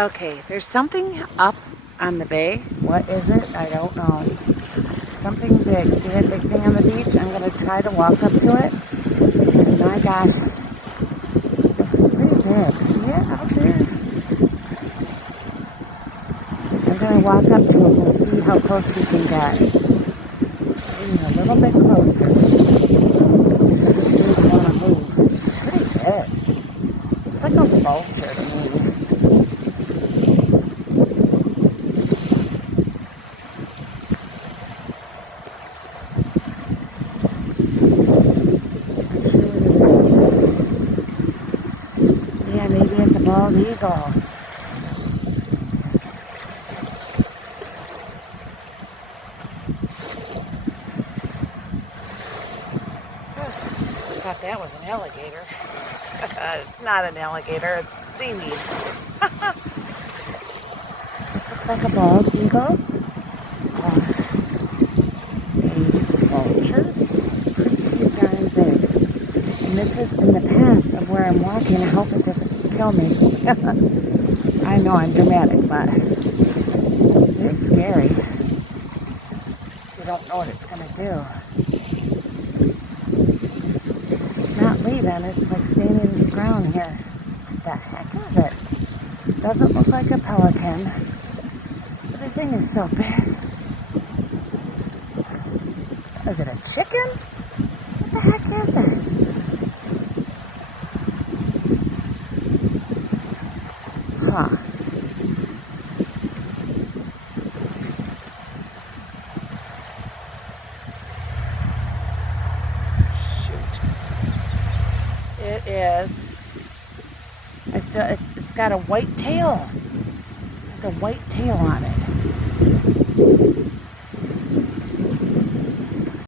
Okay, there's something up on the bay. What is it? I don't know. Something big. See that big thing on the beach? I'm going to try to walk up to it. And my gosh, it's pretty big. See it out there? I'm going to walk up to it. We'll see how close we can get. Getting a little bit closer. Because it seems to want to move. It's pretty big. Looks like a vulture to me. Yeah, maybe it's a bald eagle. I thought that was an alligator. It's not an alligator, it's seaweed. This looks like a bald eagle. A vulture. Pretty darn big. And this is in the path of where I'm walking. I hope it doesn't kill me. I know I'm dramatic, but it is scary. You don't know what it's going to do. It's not leaving. It's like staying in its ground here. What the heck is it? Doesn't look like a pelican. But the thing is so big. Is it a chicken? What the heck is it? Huh. Shoot. It is. It's got a white tail. There's a white tail on it.